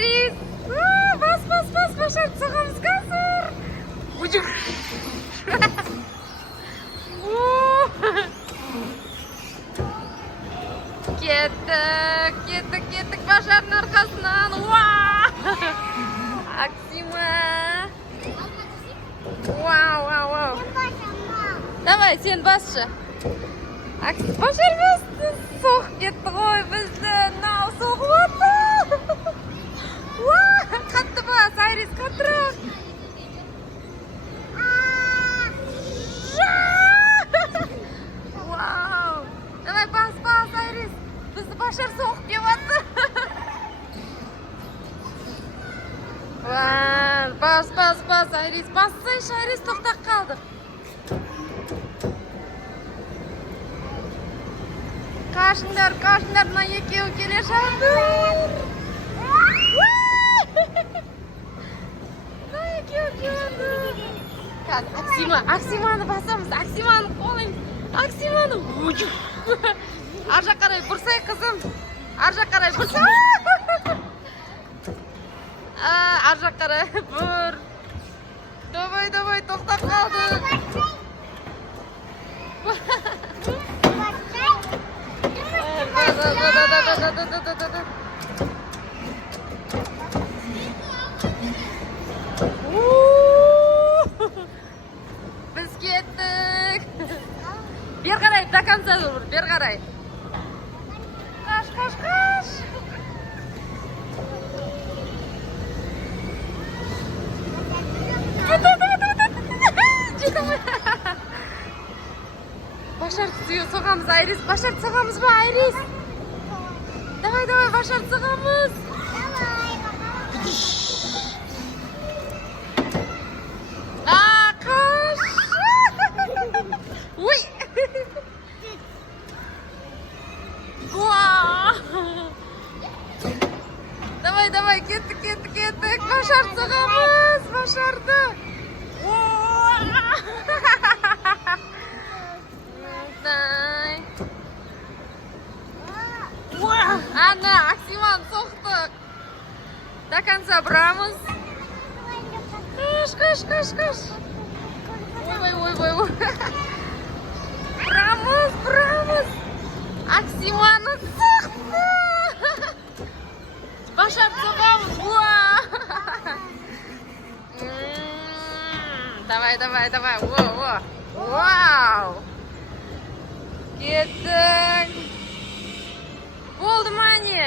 Айрис. Бас. Башар соғамыз қазір. Кеттік Башардың арқасынан. Аксима. Вау. Давай, сен басшы. Башар басты. Соғып кетті ғой бізді. Нау соғып атты. Қатты бас, Айрис, қаттырақ. Вау. Давай, бас, Айрис. Бізді Башар соғып кеп атты. Бас, Айрис. Бассайшы, Айрис, тоқтақ қалды. Қашыңдар, мына екеуі келе жатыр. Мына екеуі келді. Аксиманы басамыз, Аксиманы қолын. Аксиманы. Ар жақ қарай бұрсай, қызым. Ар жақ қарай бұрсай. Ар жақ қарай бұр. Давай, тоқтап қалды. Біз кеттік. Бер қарай, до конца жүр, бер қарай. Қаш. Башарды соғамыз, Айрис. Башарды соғамыз ба, Айрис? Давай, Башарды соғамыз. Қаш. Ой. Давай, кеттік. Башарды соғамыз, Башарды. Ана, Аксиман соқтық. До конца бұрамыз. Қаш. Ой. Бұрамыз. Аксиманы соқты. Башар соғамыз. Давай. Вау. Кеттік. Болды ма не?